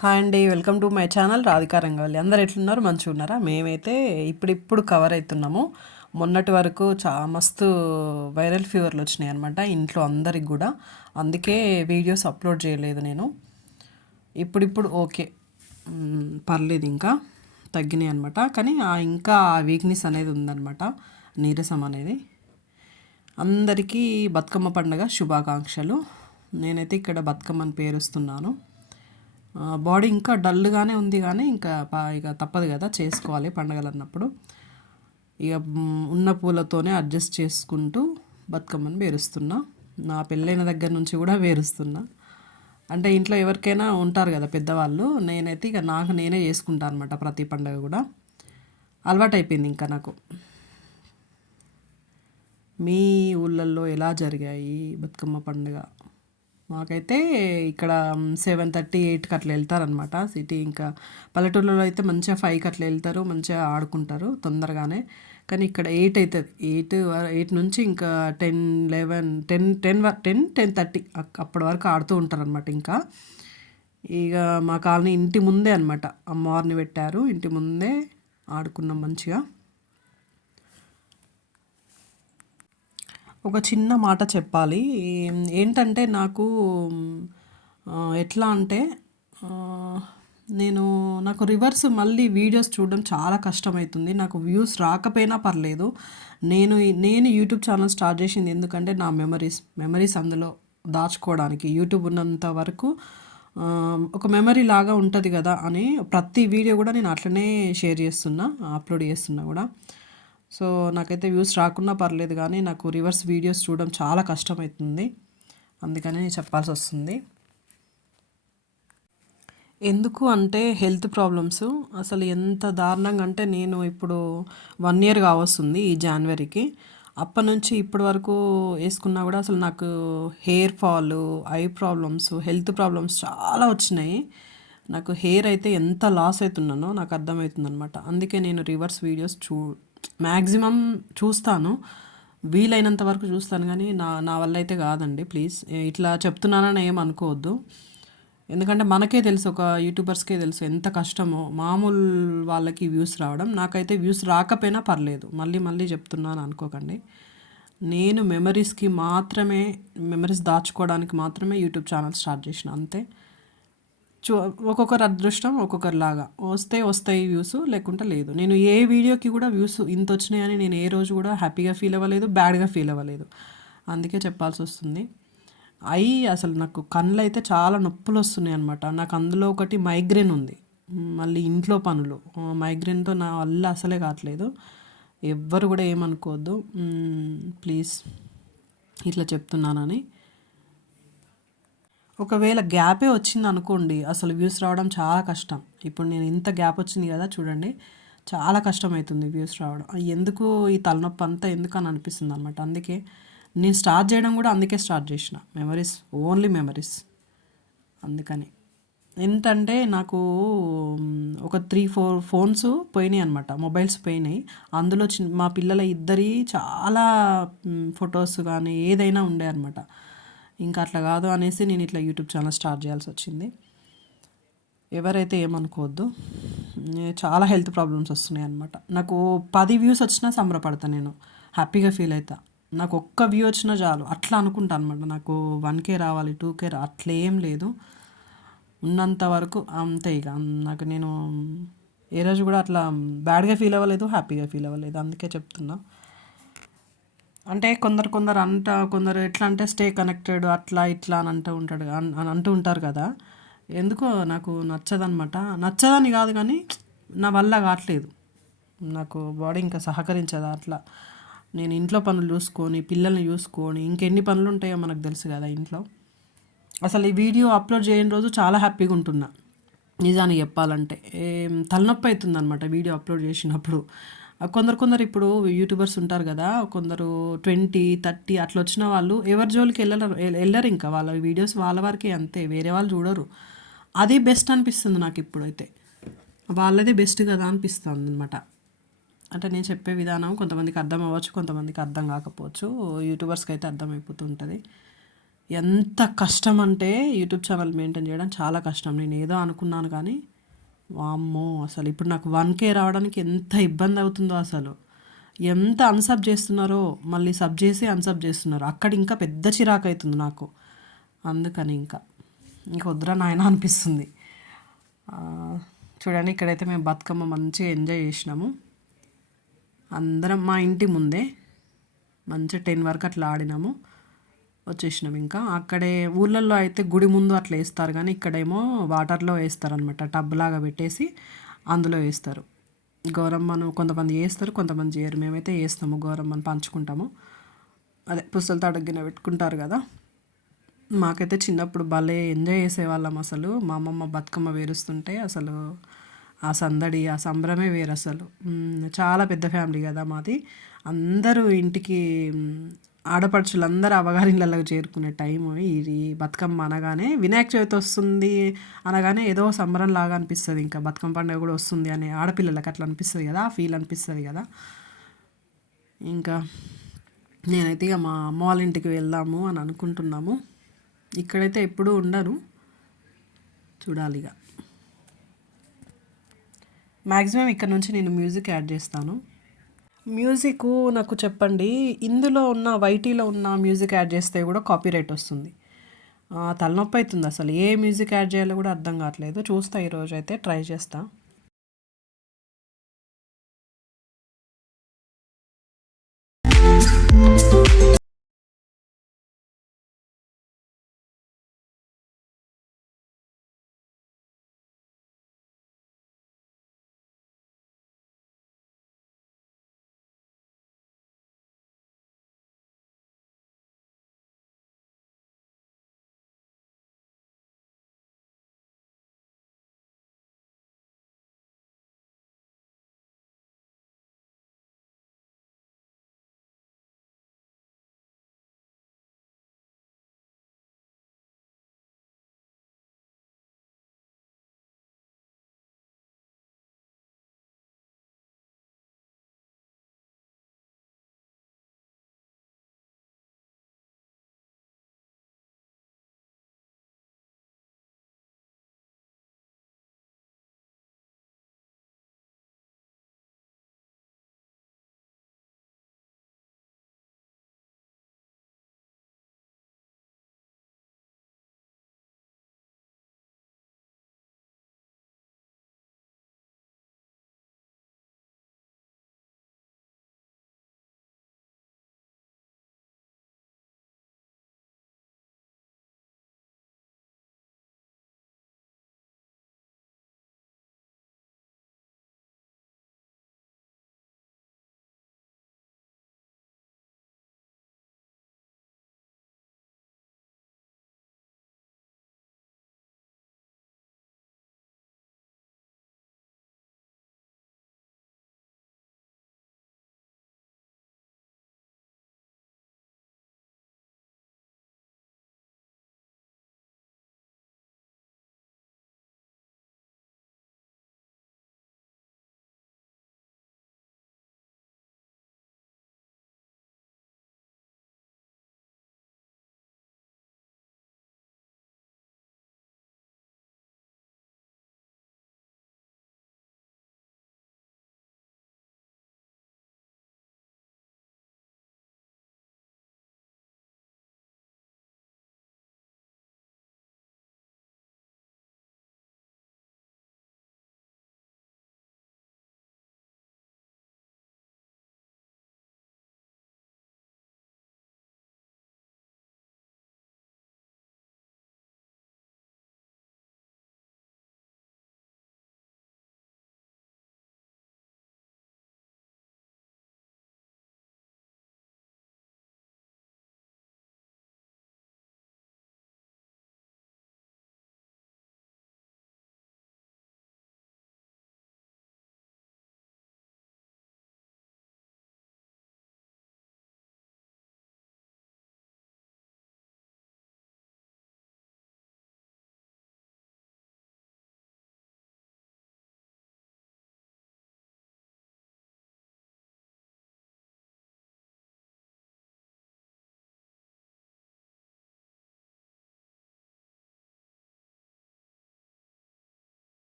Hi అండి, welcome to my channel Radhika Rangavalli. అందరు ఎట్లున్నారు? మంచిగా ఉన్నారా? మేమైతే ఇప్పుడు కవర్ అవుతున్నాము. మొన్నటి వరకు మస్తు వైరల్ ఫీవర్లు వచ్చినాయి అనమాట ఇంట్లో అందరికి కూడా. అందుకే వీడియోస్ అప్లోడ్ చేయలేదు నేను. ఇప్పుడు ఓకే, పర్లేదు, ఇంకా తగ్గినాయి అనమాట. కానీ ఇంకా ఆ వీక్నెస్ అనేది ఉందన్నమాట, నీరసం అనేది. అందరికీ బతుకమ్మ పండుగ శుభాకాంక్షలు. నేనైతే ఇక్కడ బతుకమ్మని పేరుస్తున్నాను. బాడీ ఇంకా డల్గానే ఉంది, కానీ ఇక తప్పదు కదా, చేసుకోవాలి పండగలు అన్నప్పుడు. ఇక ఉన్న పూలతోనే అడ్జస్ట్ చేసుకుంటూ బతుకమ్మని పేరుస్తున్నా. నా పెళ్ళైన దగ్గర నుంచి కూడా పేరుస్తున్నా. అంటే ఇంట్లో ఎవరికైనా ఉంటారు కదా పెద్దవాళ్ళు, నేనైతే ఇక నాకు నేనే చేసుకుంటాను అనమాట ప్రతి పండగ కూడా. అలవాటు అయిపోయింది ఇంకా నాకు. మీ ఊళ్ళల్లో ఎలా జరిగాయి బతుకమ్మ పండుగ? మాకైతే ఇక్కడ 7:30, 8కి అట్లా వెళ్తారనమాట సిటీ. ఇంకా పల్లెటూళ్ళలో అయితే మంచిగా 5కి అట్లా వెళ్తారు, మంచిగా ఆడుకుంటారు తొందరగానే. కానీ ఇక్కడ 8 అవుతుంది. 8 నుంచి ఇంకా 10, 11, 10:30 అప్పటి వరకు ఆడుతూ ఉంటారనమాట. ఇంకా ఇక మా కాలనీ ఇంటి ముందే అనమాట, అమ్మవారిని పెట్టారు, ఇంటి ముందే ఆడుకున్నాం మంచిగా. ఒక చిన్న మాట చెప్పాలి. ఏంటంటే నాకు ఎట్లా అంటే, ఆ, నాకు రివర్స్ మళ్ళీ వీడియోస్ చూడడం చాలా కష్టమవుతుంది. నాకు వ్యూస్ రాకపోయినా పర్లేదు. నేను యూట్యూబ్ ఛానల్ స్టార్ట్ చేసింది ఎందుకంటే నా మెమరీస్ అందులో దాచుకోవడానికి. యూట్యూబ్ ఉన్నంత వరకు ఒక మెమరీ లాగా ఉంటుంది కదా అని ప్రతి వీడియో కూడా నేను అట్లనే షేర్ చేస్తున్నా, అప్లోడ్ చేస్తున్నా కూడా. సో నాకైతే వ్యూస్ రాకున్నా పర్లేదు, కానీ నాకు రివర్స్ వీడియోస్ చూడడం చాలా కష్టమవుతుంది. అందుకని చెప్పాల్సి వస్తుంది. ఎందుకు అంటే హెల్త్ ప్రాబ్లమ్స్ అసలు ఎంత దారుణంగా అంటే, నేను ఇప్పుడు 1 ఇయర్ కావస్తుంది ఈ జనవరికి. అప్పటి నుంచి ఇప్పటి వరకు వేసుకున్నా కూడా అసలు నాకు hair fall, eye problems, health problems చాలా వచ్చినాయి. నాకు హెయిర్ అయితే ఎంత లాస్ అవుతున్నానో నాకు అర్థమవుతుంది అనమాట. అందుకే నేను రివర్స్ వీడియోస్ మ్యాక్సిమం చూస్తాను, వీలైనంత వరకు చూస్తాను. కానీ నా వల్ల అయితే కాదండి, ప్లీజ్. ఇట్లా చెప్తున్నానని ఏం అనుకోవద్దు. ఎందుకంటే మనకే తెలుసు, ఒక యూట్యూబర్స్కే తెలుసు ఎంత కష్టమో మామూలు వాళ్ళకి వ్యూస్ రావడం. నాకైతే వ్యూస్ రాకపోయినా పర్లేదు, మళ్ళీ మళ్ళీ చెప్తున్నాను అనుకోకండి. నేను మెమరీస్ దాచుకోవడానికి మాత్రమే యూట్యూబ్ ఛానల్ స్టార్ట్ చేసిన, అంతే. ఒక్కొక్కరు అదృష్టం ఒక్కొక్కరిలాగా, వస్తాయి వ్యూస్, లేకుంటే లేదు. నేను ఏ వీడియోకి కూడా వ్యూస్ ఇంత వచ్చినాయని నేను ఏ రోజు కూడా హ్యాపీగా ఫీల్ అవ్వలేదు, బ్యాడ్గా ఫీల్ అవ్వలేదు. అందుకే చెప్పాల్సి వస్తుంది. అసలు నాకు కళ్ళు అయితే చాలా నొప్పులు వస్తున్నాయి అనమాట. నాకు అందులో ఒకటి మైగ్రేన్ ఉంది, మళ్ళీ ఇంట్లో పనులు, మైగ్రేన్తో నా వల్ల అసలే కావట్లేదు. ఎవ్వరు కూడా ఏమనుకోవద్దు, ప్లీజ్, ఇట్లా చెప్తున్నానని. ఒకవేళ గ్యాపే వచ్చింది అనుకోండి, అసలు వ్యూస్ రావడం చాలా కష్టం. ఇప్పుడు నేను ఇంత గ్యాప్ వచ్చింది కదా చూడండి, చాలా కష్టమవుతుంది వ్యూస్ రావడం. ఎందుకు ఈ తలనొప్పి అంతా ఎందుకు అని అనిపిస్తుంది అనమాట. అందుకే నేను స్టార్ట్ చేయడం కూడా అందుకే స్టార్ట్ చేసిన, మెమరీస్, ఓన్లీ మెమరీస్. అందుకని ఏంటంటే నాకు ఒక 3-4 ఫోన్స్ పోయినాయి అనమాట, మొబైల్స్ పోయినాయి. అందులో మా పిల్లల ఇద్దరి చాలా ఫొటోస్ కానీ ఏదైనా ఉండే అనమాట. ఇంకా అట్లా కాదు అనేసి నేను ఇట్లా యూట్యూబ్ ఛానల్ స్టార్ట్ చేయాల్సి వచ్చింది. ఎవరైతే ఏమనుకోవద్దు. చాలా హెల్త్ ప్రాబ్లమ్స్ వస్తున్నాయి అనమాట. నాకు 10 వ్యూస్ వచ్చినా సంబరపడతాను, నేను హ్యాపీగా ఫీల్ అవుతా. నాకు ఒక్క వ్యూ వచ్చినా చాలు అట్లా అనుకుంటాను అనమాట. నాకు 1K రావాలి, 2K అట్లా ఏం లేదు, ఉన్నంత వరకు అంతే. ఇక నాకు నేను ఏ రోజు కూడా అట్లా బ్యాడ్గా ఫీల్ అవ్వలేదు, హ్యాపీగా ఫీల్ అవ్వలేదు. అందుకే చెప్తున్నా. అంటే కొందరు ఎట్లా అంటే స్టే కనెక్టెడ్ అట్లా ఇట్లా అని అంటూ ఉంటారు కదా. ఎందుకో నాకు నచ్చదనమాట. నచ్చదని కాదు, కానీ నా వల్ల కావట్లేదు, నాకు బాడీ ఇంకా సహకరించదా అట్లా. నేను ఇంట్లో పనులు చూసుకొని, పిల్లల్ని చూసుకొని, ఇంకెన్ని పనులు ఉంటాయో మనకు తెలుసు కదా ఇంట్లో. అసలు ఈ వీడియో అప్లోడ్ చేయని రోజు చాలా హ్యాపీగా ఉంటున్నా, నిజానికి చెప్పాలంటే. తలనొప్పి అవుతుంది అనమాట వీడియో అప్లోడ్ చేసినప్పుడు. కొందరు ఇప్పుడు యూట్యూబర్స్ ఉంటారు కదా, కొందరు 20, 30 అట్లా వచ్చిన వాళ్ళు ఎవరి జోలికి వెళ్ళరు ఇంకా. వాళ్ళ వీడియోస్ వాళ్ళ వరకే, అంతే, వేరే వాళ్ళు చూడరు. అది బెస్ట్ అనిపిస్తుంది నాకు ఇప్పుడైతే. వాళ్ళదే బెస్ట్ కదా అనిపిస్తుంది అనమాట. అంటే నేను చెప్పే విధానం కొంతమందికి అర్థం అవ్వచ్చు, కొంతమందికి అర్థం కాకపోవచ్చు. యూట్యూబర్స్కి అయితే అర్థమైపోతుంటుంది. ఎంత కష్టం అంటే యూట్యూబ్ ఛానల్ మెయింటైన్ చేయడం చాలా కష్టం. నేను ఏదో అనుకున్నాను కానీ వామ్మో! అసలు ఇప్పుడు నాకు 1K రావడానికి ఎంత ఇబ్బంది అవుతుందో అసలు. ఎంత అన్‌సబ్ చేస్తున్నారో, మళ్ళీ సబ్ చేసి అన్‌సబ్ చేస్తున్నారు. అక్కడ ఇంకా పెద్ద చిరాకయితుంది నాకు. అందుకని ఇంక వద్దురా నాయనా అనిపిస్తుంది. చూడండి ఇక్కడైతే మేము బతుకమ్మ మంచిగా ఎంజాయ్ చేసినాము. అందరం మా ఇంటి ముందే మంచిగా 10 వరకు అట్లా ఆడినాము. వచ్చేసినాం ఇంకా. అక్కడే ఊర్లల్లో అయితే గుడి ముందు అట్లా వేస్తారు కానీ ఇక్కడేమో వాటర్‌లో వేస్తారనమాట. టబ్‌లాగా పెట్టేసి అందులో వేస్తారు. గౌరమ్మను కొంతమంది ఏస్తారు, కొంతమంది చేయరు. మేమైతే ఏస్తాము, గౌరమ్మను పంచుకుంటాము. అదే పుస్తల తాటకు గిన్నె పెట్టుకుంటారు కదా! మాకైతే చిన్నప్పుడు భలే ఎంజాయ్ చేసేవాళ్ళం అసలు. మా అమ్మమ్మ బతుకమ్మ పేరుస్తుంటే అసలు ఆ సందడి, ఆ సంబరమే వేరసలు. చాలా పెద్ద ఫ్యామిలీ కదా మాది. అందరూ ఇంటికి ఆడపడుచులందరూ అవ్వగారిళ్ళలోకి చేరుకునే టైము ఇది బతుకమ్మ అనగానే. వినాయక చవితి వస్తుంది అనగానే ఏదో సంబరంలాగా అనిపిస్తది. ఇంకా బతుకమ్మ పండుగ కూడా వస్తుంది అని ఆడపిల్లలకి అట్లా అనిపిస్తది కదా! ఆ ఫీల్ అనిపిస్తది కదా! ఇంకా నేనైతే ఇక మా అమ్మ వాళ్ళ ఇంటికి వెళ్దాము అని అనుకుంటున్నాము. ఇక్కడైతే ఎప్పుడూ ఉండను. చూడాలిగ. మ్యాక్సిమం ఇక్కడ నుంచి నేను మ్యూజిక్ యాడ్ చేస్తాను. మ్యూజిక్కు నాకు చెప్పండి. ఇందులో ఉన్న వైటీలో ఉన్న మ్యూజిక్ యాడ్ చేస్తే కూడా కాపీరైట్ వస్తుంది. తలనొప్పి అవుతుంది అసలు. ఏ మ్యూజిక్ యాడ్ చేయాలో కూడా అర్థం కావట్లేదు. చూస్తా ఈరోజైతే ట్రై చేస్తా.